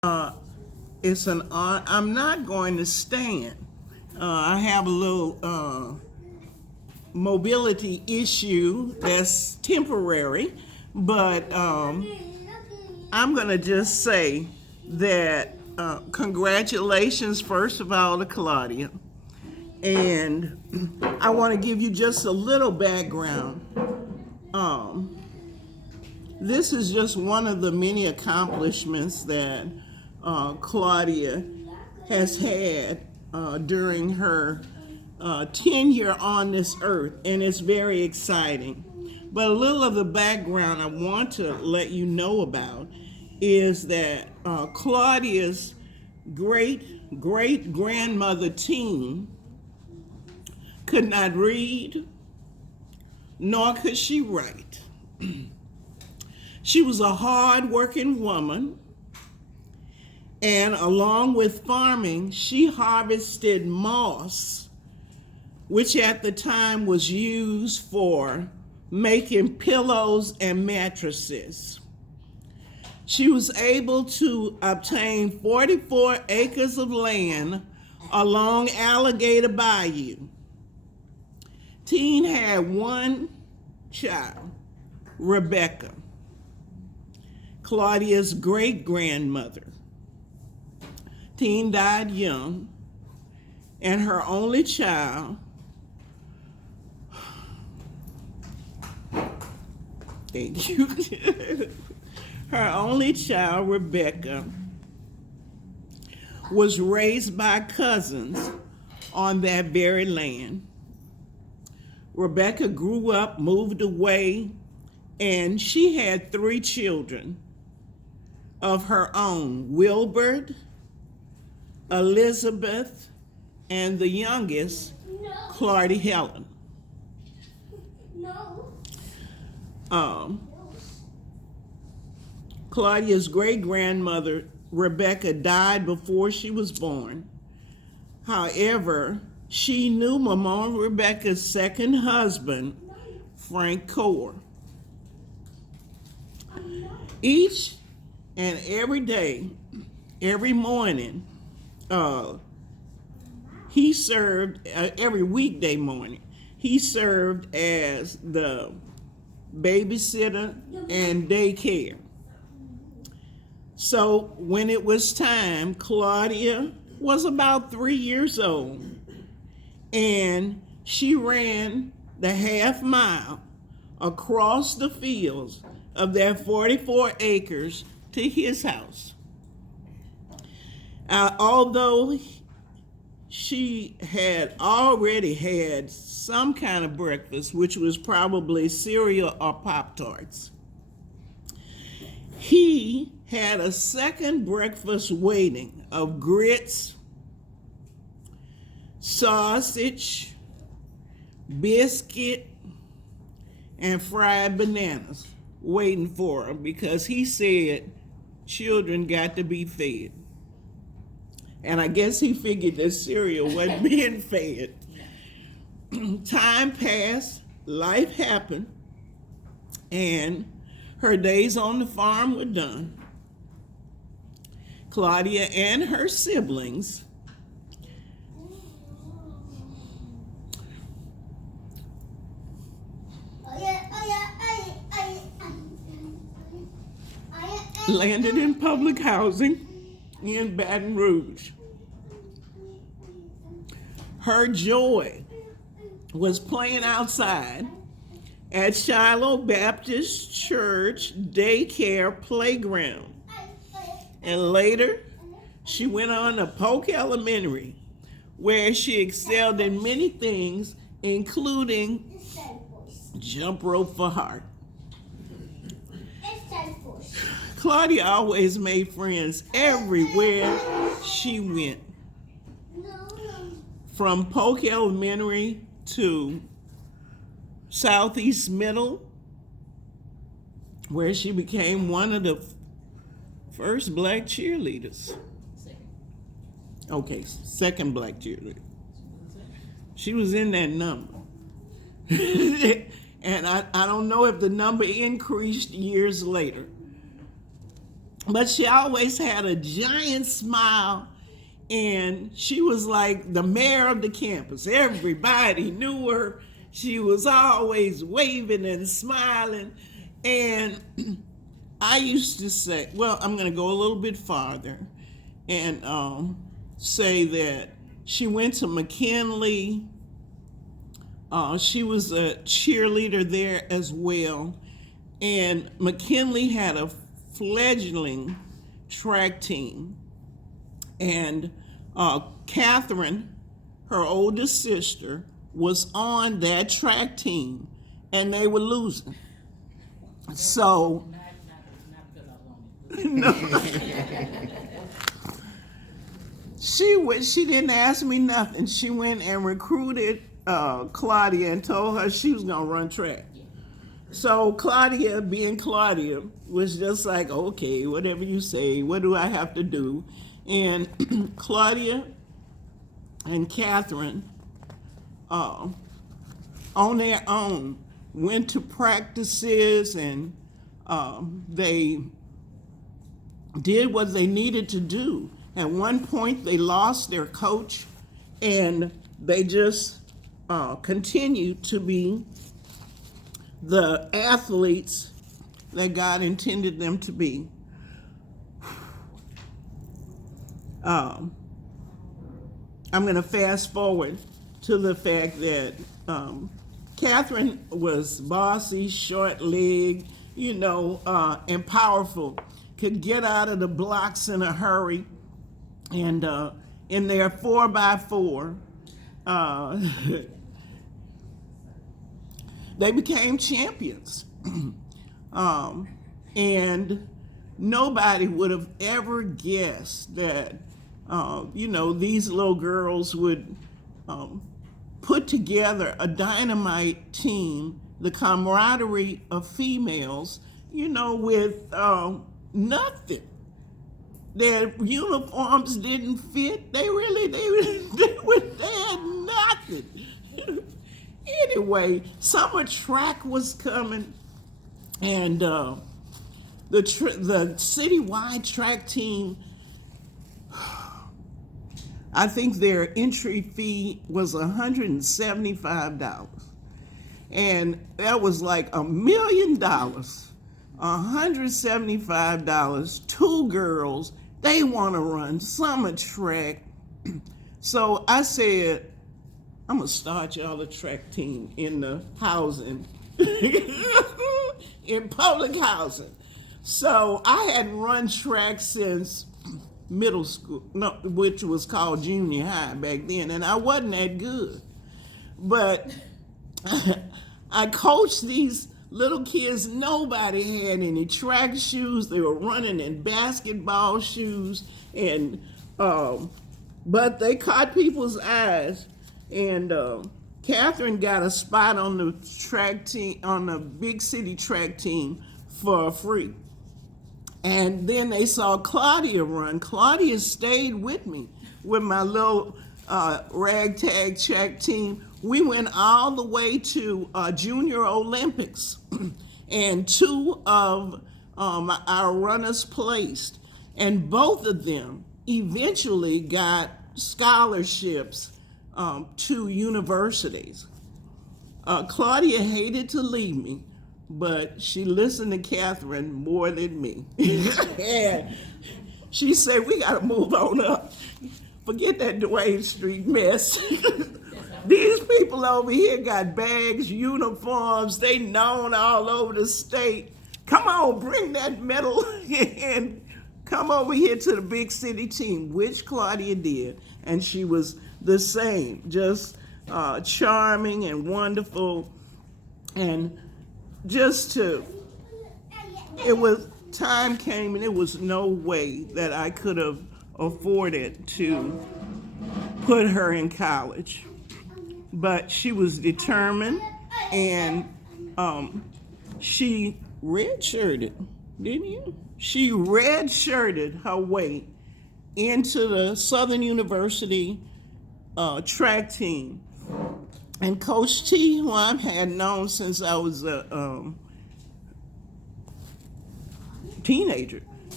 Uh, it's an honor. I'm not going to stand. I have a little mobility issue that's temporary, but I'm going to just say that congratulations, first of all, to Claudia. And I want to give you just a little background. Um, this is just one of the many accomplishments that Claudia has had during her tenure on this earth, and it's very exciting. But a little of the background I want to let you know about is that Claudia's great grandmother Teen could not read, nor could she write. She was a hard-working woman, and along with farming, she harvested moss, which at the time was used for making pillows and mattresses. She was able to obtain 44 acres of land along Alligator Bayou. Teen had one child, Rebecca, Claudia's great-grandmother. Teen died young, and her only child, thank you, her only child, Rebecca, was raised by cousins on that very land. Rebecca grew up, moved away, and she had 3 children of her own, Wilbert, Elizabeth, and the youngest, Claudia Helen. Claudia's great-grandmother, Rebecca, died before she was born. However, she knew Mama Rebecca's second husband, Frank Carver. Each and every day, every morning, he served, every weekday morning, he served as the babysitter and daycare. So when it was time, Claudia was about 3 years old, and she ran the half mile across the fields of that 44 acres to his house. Although she had already had some kind of breakfast, which was probably cereal or Pop-Tarts, he had a second breakfast waiting of grits, sausage, biscuit, and fried bananas waiting for him, because he said children got to be fed. And I guess he figured that cereal wasn't being fed. Time passed, life happened, and her days on the farm were done. Claudia and her siblings landed in public housing in Baton Rouge. Her joy was playing outside at Shiloh Baptist Church daycare playground. And later, she went on to Polk Elementary, where she excelled in many things, including jump rope for heart. Claudia always made friends everywhere she went. From Polk Elementary to Southeast Middle, where she became one of the first black cheerleaders. Okay, second black cheerleader. She was in that number. And I don't know if the number increased years later. But she always had a giant smile, and she was like the mayor of the campus. Everybody knew her. She was always waving and smiling. And I used to say, well, I'm going to go a little bit farther and say that she went to McKinley. She was a cheerleader there as well. And McKinley had a fledgling track team. And Catherine, her oldest sister, was on that track team, and they were losing. So, no. She didn't ask me nothing. She went and recruited Claudia and told her she was gonna run track. So Claudia, being Claudia, was just like, okay, whatever you say, what do I have to do? And Claudia and Catherine, on their own, went to practices, and they did what they needed to do. At one point, they lost their coach, and they just continued to be the athletes that God intended them to be. I'm going to fast forward to the fact that Catherine was bossy, short-legged, and powerful, could get out of the blocks in a hurry, and in their 4x4, they became champions. And nobody would have ever guessed that, these little girls would put together a dynamite team, the camaraderie of females, with nothing. Their uniforms didn't fit. They had nothing. Anyway, summer track was coming, and the citywide track team, I think their entry fee was $175, and that was like $1 million. $175, two girls, they want to run summer track. So I said, I'm going to start y'all a track team in the housing, in public housing. So I had run track since middle school, which was called junior high back then, and I wasn't that good. But I coached these little kids. Nobody had any track shoes. They were running in basketball shoes, and but they caught people's eyes. And Catherine got a spot on the track team, on the big city track team, for free. And then they saw Claudia run. Claudia stayed with me with my little ragtag track team. We went all the way to Junior Olympics, and two of our runners placed, and both of them eventually got scholarships to universities. Claudia hated to leave me, but she listened to Catherine more than me. And she said, we got to move on up. Forget that Duane Street mess. These people over here got bags, uniforms, they known all over the state. Come on, bring that medal and come over here to the big city team, which Claudia did. And she was the same, just charming and wonderful. And time came and it was no way that I could have afforded to put her in college. But she was determined, and she redshirted, didn't you? She redshirted her way into the Southern University track team. And Coach T, who I had known since I was a teenager,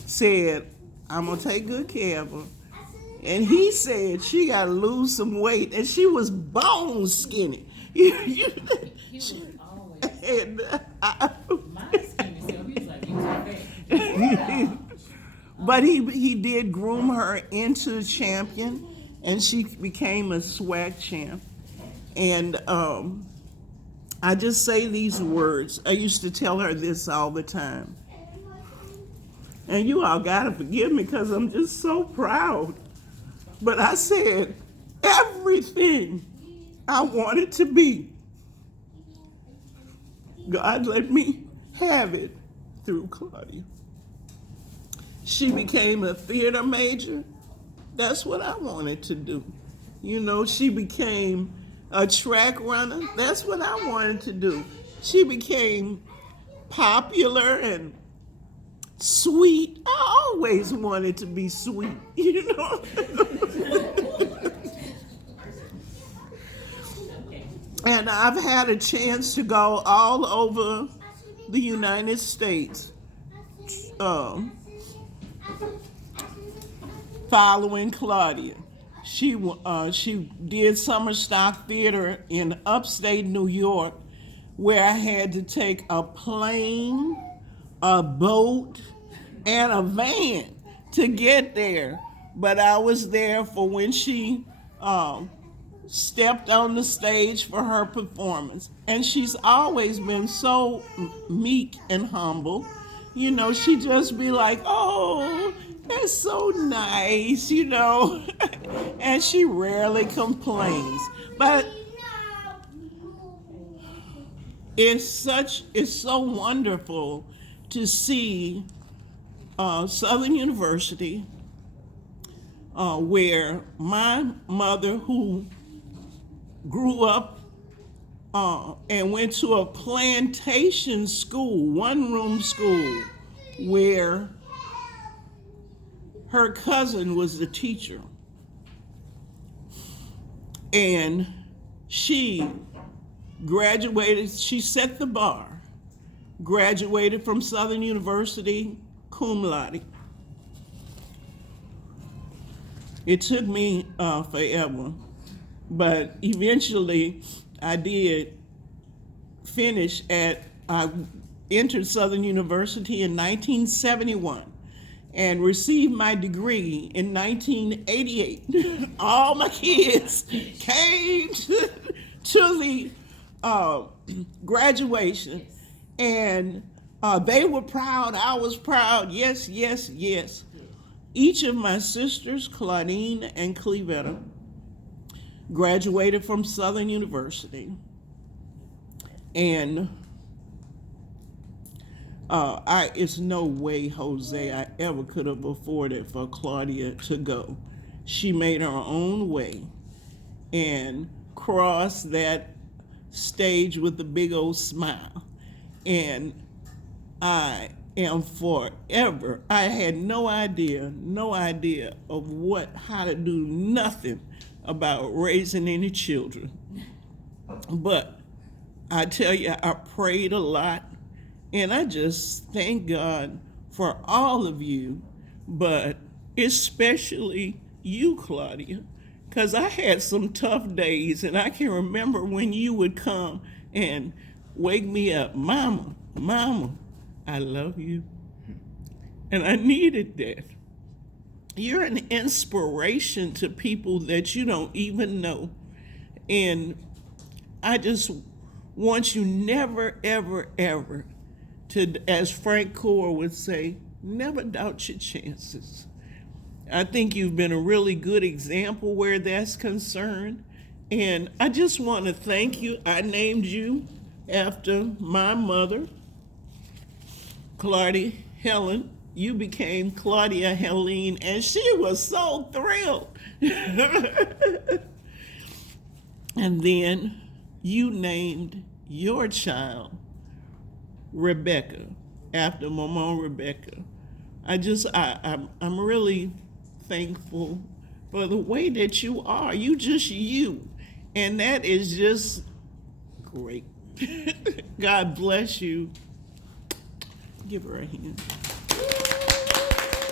said, I'm going to take good care of her. And he said she got to lose some weight, and she was bone skinny. He was always. And My skinny, so he was like, you too fat. but he did groom her into a champion, and she became a swag champ. And I just say these words. I used to tell her this all the time. And you all gotta forgive me because I'm just so proud. But I said, everything I wanted to be, God let me have it through Claudia. She became a theater major. That's what I wanted to do. You know, she became a track runner. That's what I wanted to do. She became popular and sweet. I always wanted to be sweet, you know. And I've had a chance to go all over the United States following Claudia. She did summer stock theater in upstate New York, where I had to take a plane, a boat, and a van to get there. But I was there for when she stepped on the stage for her performance. And she's always been so meek and humble. You know, she just be like, oh, that's so nice, you know. And she rarely complains. But it's so wonderful to see Southern University, where my mother, who grew up and went to a plantation school, one-room school, where her cousin was the teacher. And she graduated, she set the bar, graduated from Southern University cum laude. It took me forever, but eventually I did finish I entered Southern University in 1971 and received my degree in 1988. All my kids came to the graduation, and they were proud. I was proud. Yes, yes, yes. Each of my sisters, Claudine and Clevetta, graduated from Southern University. And it's no way, Jose, I ever could have afforded for Claudia to go. She made her own way and crossed that stage with a big old smile. And I am forever. I had no idea of how to do nothing about raising any children. But I tell you, I prayed a lot, and I just thank God for all of you, but especially you, Claudia, because I had some tough days, and I can remember when you would come and wake me up, Mama, I love you. And I needed that. You're an inspiration to people that you don't even know. And I just want you never, ever, ever to, as Frank Core would say, never doubt your chances. I think you've been a really good example where that's concerned. And I just want to thank you. I named you after my mother, Claudia Helen. You became Claudia Helene, and she was so thrilled. And then you named your child Rebecca, after Mama Rebecca. I'm really thankful for the way that you are. You just you. And that is just great. God bless you. Give her a hand.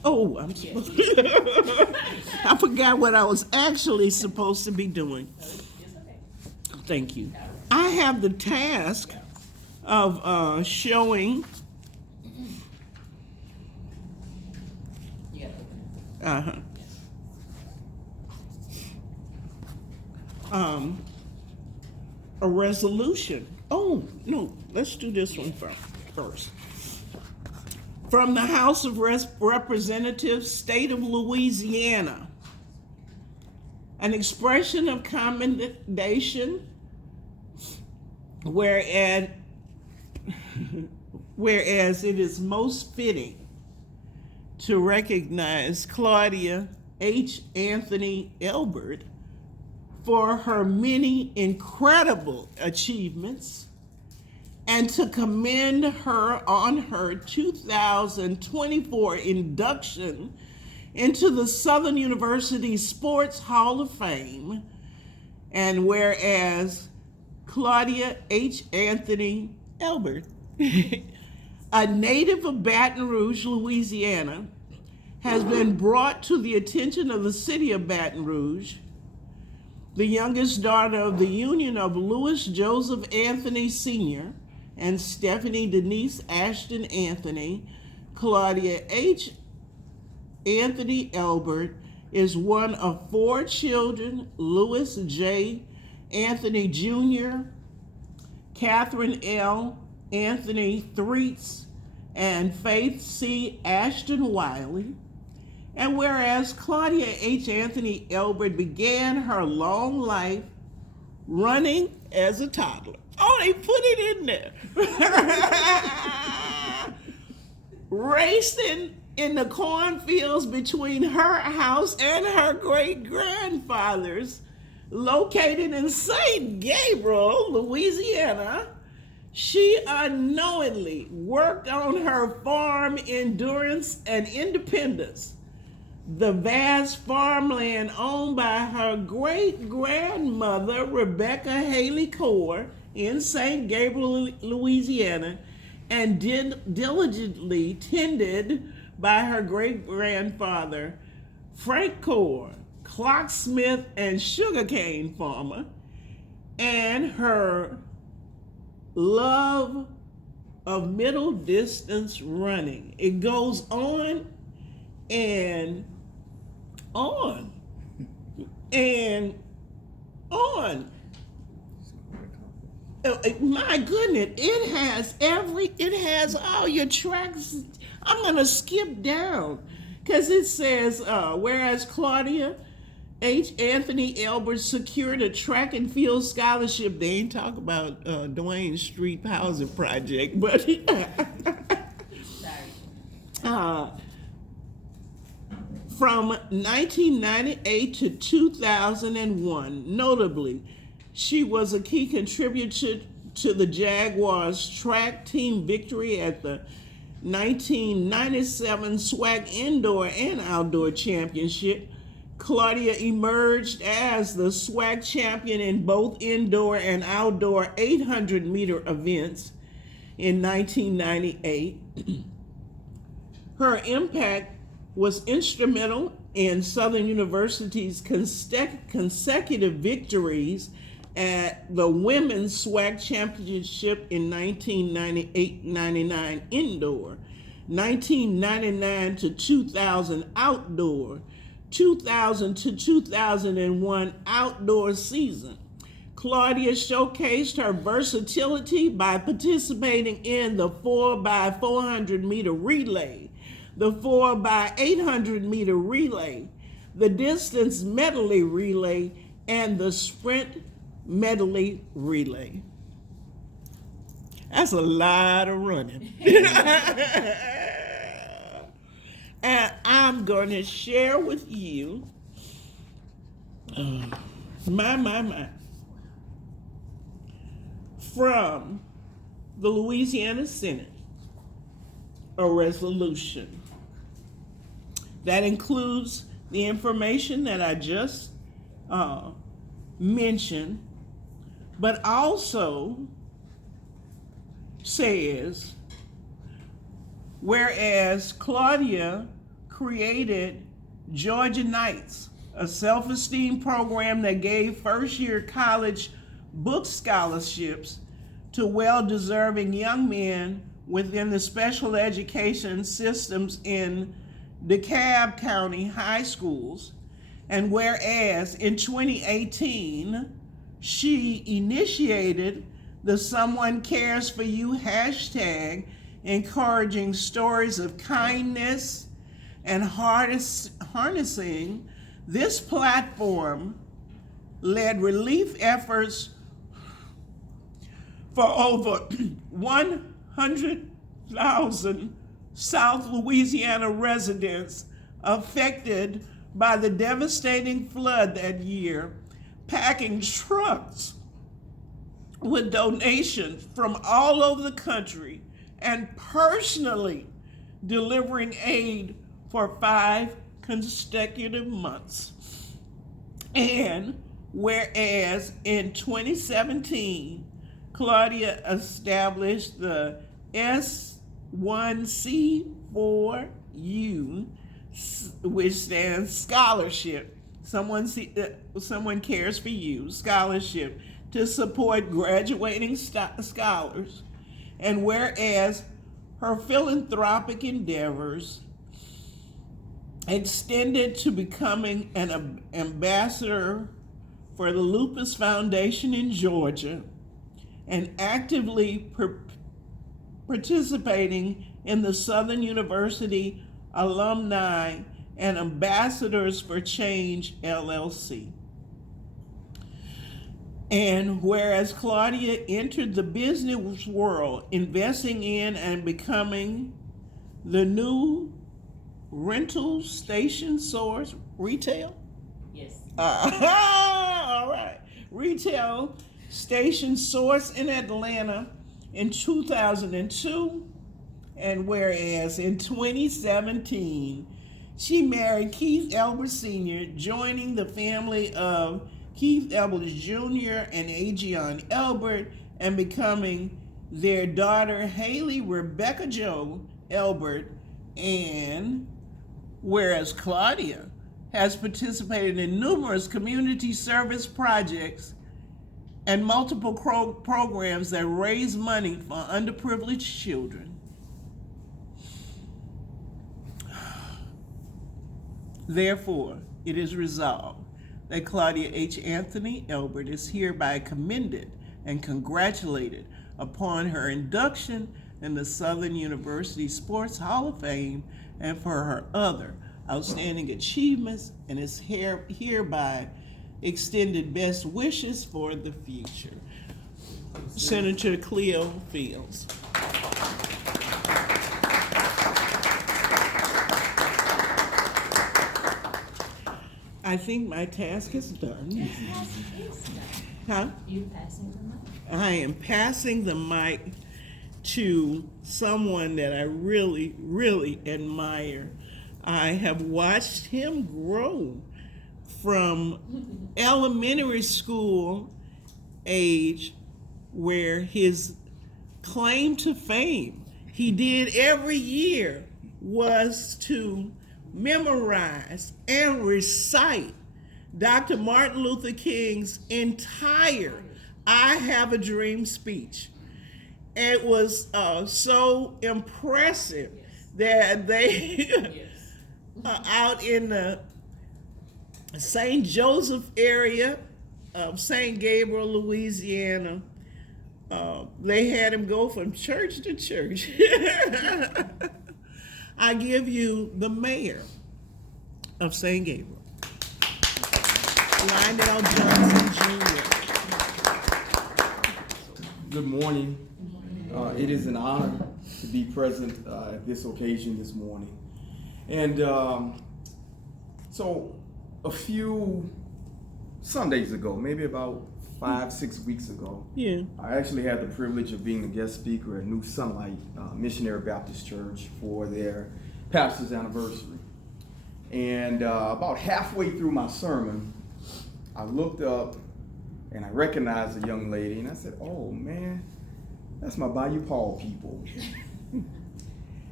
Oh, I'm supposed I forgot what I was actually supposed to be doing. It's okay. Thank you. I have the task of showing You gotta open it. uh-huh, a resolution. Oh, no, let's do this one first. From the House of Representatives, State of Louisiana, an expression of commendation, whereas it is most fitting to recognize Claudia H. Anthony Elbert for her many incredible achievements and to commend her on her 2024 induction into the Southern University Sports Hall of Fame. And whereas Claudia H. Anthony Elbert, a native of Baton Rouge, Louisiana, has been brought to the attention of the city of Baton Rouge, the youngest daughter of the union of Louis Joseph Anthony Sr. and Stephanie Denise Ashton Anthony. Claudia H. Anthony Elbert is one of 4 children: Louis J. Anthony Jr., Catherine L. Anthony Threets, and Faith C. Ashton Wiley. And whereas Claudia H. Anthony Elbert began her long life running as a toddler. Oh, they put it in there. Racing in the cornfields between her house and her great-grandfather's, located in St. Gabriel, Louisiana, she unknowingly worked on her farm endurance and independence, the vast farmland owned by her great-grandmother, Rebecca Haley Core, in St. Gabriel, Louisiana, and diligently tended by her great-grandfather, Frank Core, clocksmith and sugarcane farmer, and her love of middle distance running. It goes on and on and on. My goodness, it has all your tracks. I'm gonna skip down because it says, whereas Claudia H. Anthony Elbert secured a track and field scholarship. They ain't talk about Dwayne Street Housing Project, but from 1998 to 2001, notably, she was a key contributor to the Jaguars track team victory at the 1997 SWAC Indoor and Outdoor Championship. Claudia emerged as the SWAC champion in both indoor and outdoor 800-meter events in 1998. Her impact was instrumental in Southern University's consecutive victories at the Women's SWAC Championship in 1998-99 indoor, 1999 to 2000 outdoor, 2000 to 2001 outdoor season. Claudia showcased her versatility by participating in the 4x400 meter relay, the 4x800 meter relay, the distance medley relay, and the sprint medley relay. That's a lot of running. And I'm going to share with you, from the Louisiana Senate, a resolution that includes the information that I just mentioned, but also says, whereas Claudia created Georgia Nights, a self-esteem program that gave first-year college book scholarships to well-deserving young men within the special education systems in DeKalb County high schools. And whereas in 2018, she initiated the Someone Cares for You hashtag, encouraging stories of kindness and harnessing this platform led relief efforts for over 100,000 South Louisiana residents affected by the devastating flood that year, packing trucks with donations from all over the country and personally delivering aid for 5 consecutive months. And whereas in 2017, Claudia established the S1C4U, which stands scholarship, Someone Cares for You scholarship, to support graduating scholars. And whereas her philanthropic endeavors extended to becoming an ambassador for the Lupus Foundation in Georgia and actively participating in the Southern University Alumni and Ambassadors for Change LLC. And whereas Claudia entered the business world, investing in and becoming the new rental station source retail? Yes. All right. Retail station source in Atlanta in 2002. And whereas in 2017, she married Keith Elbert Sr., joining the family of Keith Elbert Jr. and Adrian Elbert, and becoming their daughter Haley Rebecca Jo Elbert. And whereas Claudia has participated in numerous community service projects and multiple programs that raise money for underprivileged children. Therefore, it is resolved that Claudia H. Anthony Elbert is hereby commended and congratulated upon her induction in the Southern University Sports Hall of Fame and for her other outstanding achievements, and is hereby extended best wishes for the future. Senator Cleo Fields. I think my task is done. Huh? You passing the mic? I am passing the mic to someone that I really, really admire. I have watched him grow from elementary school age, where his claim to fame, he did every year, was to memorize and recite Dr. Martin Luther King's entire I Have a Dream speech. It was so impressive that they out in the St. Joseph area of St. Gabriel, Louisiana, they had him go from church to church. I give you the mayor of St. Gabriel, Lionel Johnson Jr. Good morning. It is an honor to be present at this occasion this morning. And so a few Sundays ago, maybe about 5-6 weeks ago, I actually had the privilege of being a guest speaker at New Sunlight Missionary Baptist Church for their pastor's anniversary. And about halfway through my sermon, I looked up and I recognized a young lady, and I said, "Oh man, that's my Bayou Paul people."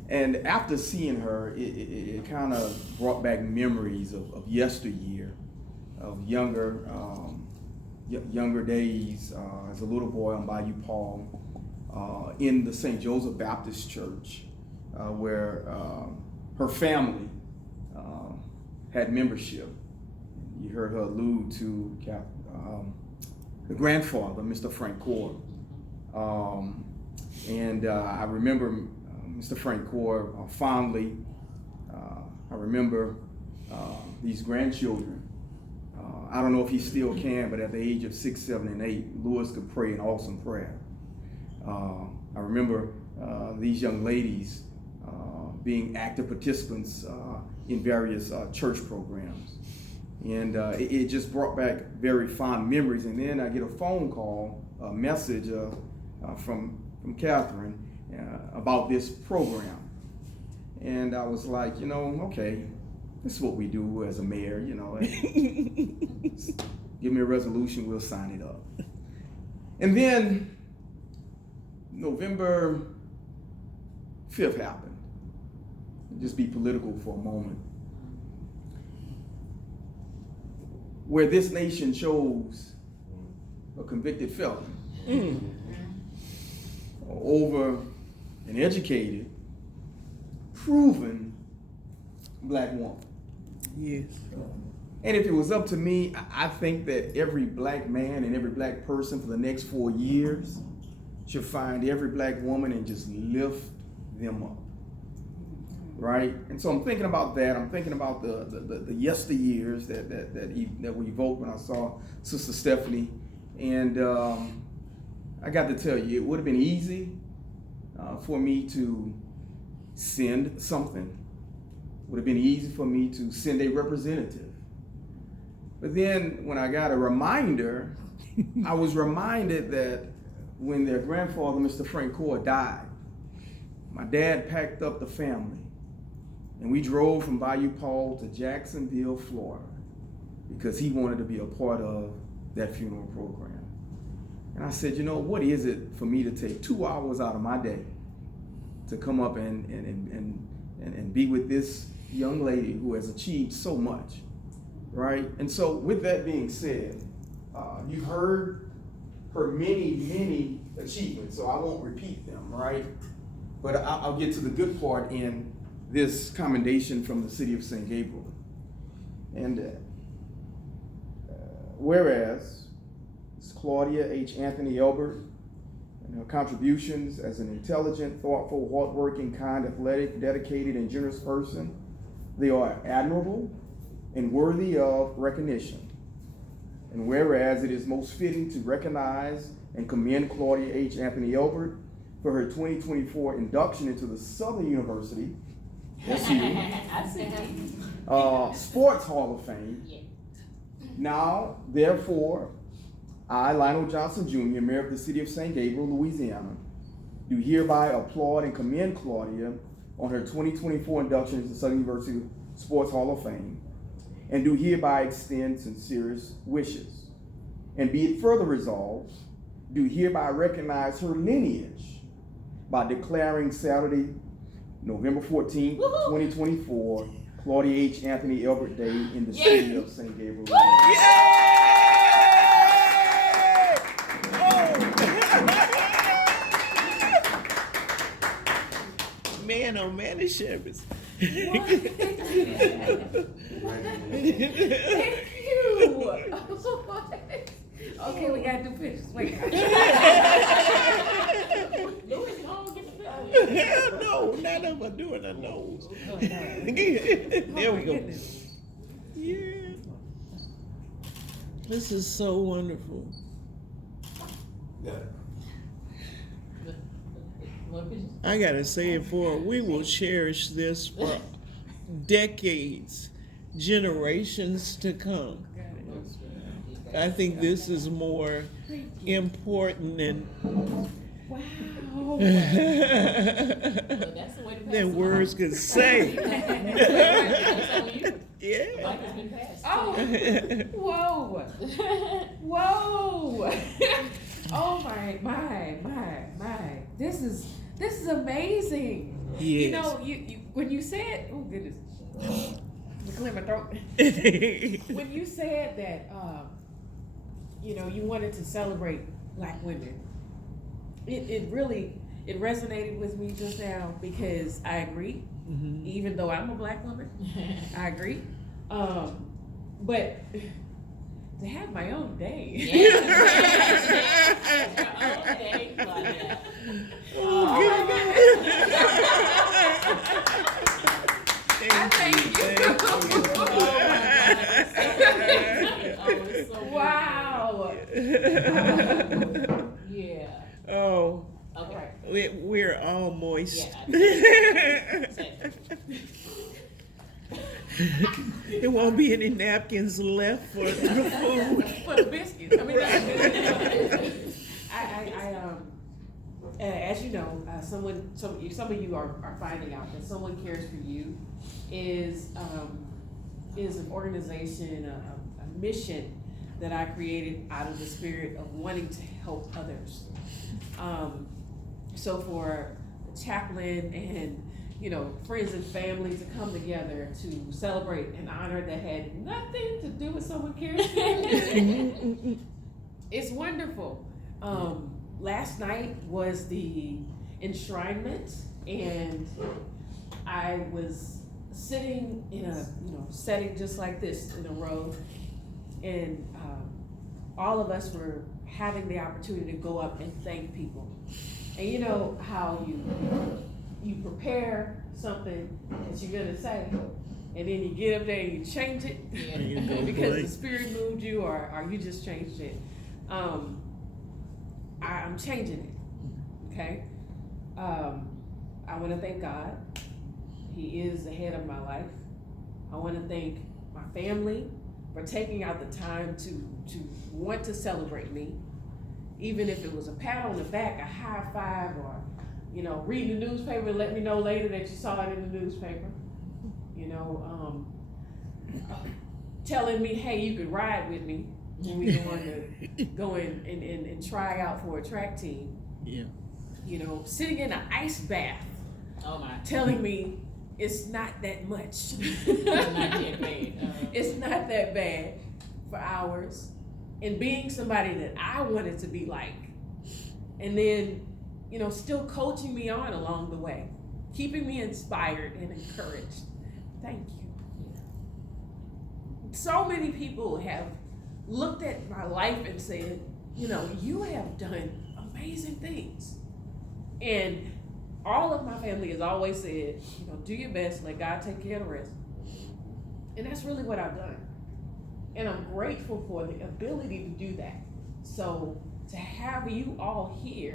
And after seeing her, it kind of brought back memories of yesteryear, of younger days as a little boy on Bayou Paul in the St. Joseph Baptist Church, where her family had membership. You heard her allude to the grandfather, Mr. Frank Core. And I remember Mr. Frank Core fondly. I remember these grandchildren. I don't know if he still can, but at the age of 6, 7, and 8, Lewis could pray an awesome prayer. I remember these young ladies being active participants in various church programs. And it just brought back very fond memories. And then I get a phone call, a message from Catherine about this program. And I was like, okay, this is what we do as a mayor, give me a resolution, we'll sign it up. And then November 5th happened. Just be political for a moment. Where this nation chose a convicted felon over an educated, proven black woman. Yes. And if it was up to me, I think that every black man and every black person for the next 4 years should find every black woman and just lift them up. Right? And so I'm thinking about that. I'm thinking about the yesteryears that we evoked when I saw Sister Stephanie. And I got to tell you, it would have been easy for me to send something. It would have been easy for me to send a representative. But then when I got a reminder, I was reminded that when their grandfather, Mr. Frank Core, died, my dad packed up the family and we drove from Bayou Paul to Jacksonville, Florida, because he wanted to be a part of that funeral program. And I said, what is it for me to take 2 hours out of my day to come up and be with this young lady who has achieved so much, right? And so with that being said, you've heard her many achievements, so I won't repeat them, right? But I'll get to the good part in this commendation from the city of St. Gabriel. And whereas Claudia H. Anthony Elbert and her contributions as an intelligent, thoughtful, hardworking, kind, athletic, dedicated, and generous person, they are admirable and worthy of recognition. And whereas it is most fitting to recognize and commend Claudia H. Anthony Elbert for her 2024 induction into the Southern University SU Sports Hall of Fame. Now, therefore, I, Lionel Johnson Jr., Mayor of the City of St. Gabriel, Louisiana, do hereby applaud and commend Claudia on her 2024 induction into the Southern University Sports Hall of Fame, and do hereby extend sincerest wishes. And be it further resolved, do hereby recognize her lineage by declaring Saturday, November 14th, 2024, Claudia H. Anthony Elbert Day in the city of St. Gabriel. Man, oh man, the sheriffs. Thank you. Okay, we gotta do pictures. Wait. Louis, go get the picture. Hell no, none of us doing a nose. There we go. Yeah. This is so wonderful. I gotta say it for we will cherish this for decades, generations to come. I think this is more important than words could say. Yeah. Oh, whoa, whoa. Oh my. This is amazing. Yes. You know, you when you said, oh goodness, to clear my throat. When you said that, you know, you wanted to celebrate Black women, it really resonated with me just now because I agree. Mhm. Even though I'm a Black woman, I agree. But to have my own day. Your own day, Claudia. Thank you. So Wow. yeah. Oh, Okay. we're all moist. Yeah. There won't be any napkins left for the food. For the biscuits. I mean, as you know, some of you are finding out that Someone Cares for You is an organization, a mission that I created out of the spirit of wanting to help others. So for the chaplain and, you know, friends and family to come together to celebrate an honor that had nothing to do with Someone Cares for You, it's wonderful. Last night was the enshrinement, and I was sitting in a setting just like this in a row, and all of us were having the opportunity to go up and thank people. And you know how you prepare something that you're gonna say, and then you get up there and you change it because the spirit moved you, or you just changed it. I'm changing it. Okay. I want to thank God. He is the head of my life. I want to thank my family for taking out the time to want to celebrate me, even if it was a pat on the back, a high five, or reading the newspaper and let me know later that you saw it in the newspaper. Telling me, hey, you could ride with me when we go in and try out for a track team. Yeah. Sitting in an ice bath. Oh my. Telling me it's not that much. It's not that bad for hours. And being somebody that I wanted to be like. And then, still coaching me on along the way. Keeping me inspired and encouraged. Thank you. So many people have looked at my life and said, you have done amazing things. And all of my family has always said, do your best, let God take care of the rest. And that's really what I've done. And I'm grateful for the ability to do that. So to have you all here